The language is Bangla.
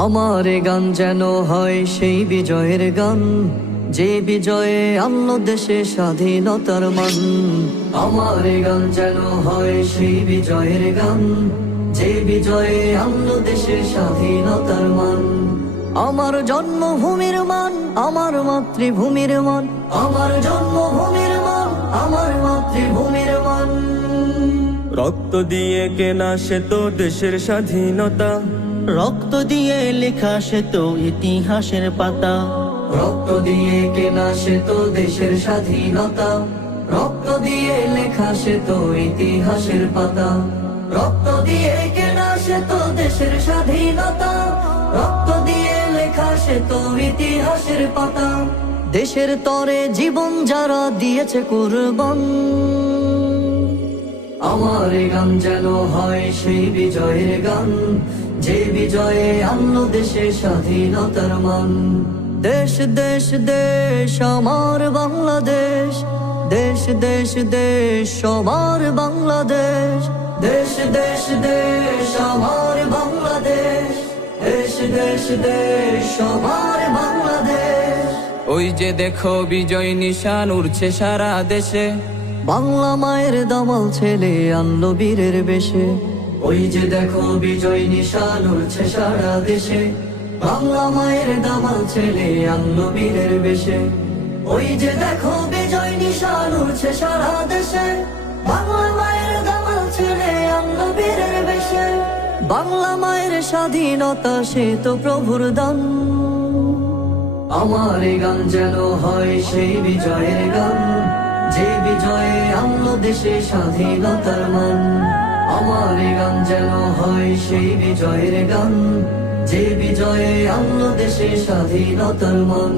আমার এ গান যেন হয় সেই বিজয়ের গান, যে বিজয়ে আনলো দেশে স্বাধীনতার মান। আমার এ গান যেন হয় সেই বিজয়ের গান, যে বিজয়ে আনলো দেশে স্বাধীনতার মান। আমার জন্মভূমির মান, আমার মাতৃভূমির মান, আমার জন্মভূমির মান, আমার মাতৃভূমির মান। রক্ত দিয়ে কেনা সে তো দেশের স্বাধীনতা, রক্ত দিয়ে লেখা সে তো ইতিহাসের পাতা। রক্ত দিয়ে কেনা সে তো দেশের স্বাধীনতা, রক্ত দিয়ে লেখা সে তো ইতিহাসের পাতা। রক্ত দিয়ে কেনা সে তো দেশের স্বাধীনতা, রক্ত দিয়ে লেখা সে তো ইতিহাসের পাতা। দেশের তরে জীবন যারা দিয়েছে কুরবান, আমার এ গান যেন হয় সেই বিজয়ের গান, যে বিজয়ে আনলো দেশে স্বাধীনতার মান। দেশ দেশ দেশ আমার বাংলাদেশ, দেশ দেশ দেশ আমার বাংলাদেশ, দেশ দেশ দেশ আমার বাংলাদেশ, দেশ দেশ দেশ আমার বাংলাদেশ। ওই যে দেখো বিজয় নিশান উড়ছে সারা দেশে, বাংলা মায়ের দামাল ছেলে আনলো বীরের বেশে। ওই যে দেখো বিজয় নিশান উড়ছে সারা দেশে, বাংলা মায়ের দামাল ছেলে আনলো বীরের বেশে। ওই যে দেখো বিজয় নিশান উড়ছে সারা দেশে, বাংলা মায়ের দামাল ছেলে আনলো বীরের বেশে। বাংলা মায়ের স্বাধীনতা সে তো প্রভুর দান, আমার এ গান যেন হয় সেই বিজয়ের গান, যে বিজয়ে আনলো দেশে স্বাধীনতার মান। আমার এ গান যেন হয় সেই বিজয়ের গান, যে বিজয়ে আনলো দেশে স্বাধীনতার মান।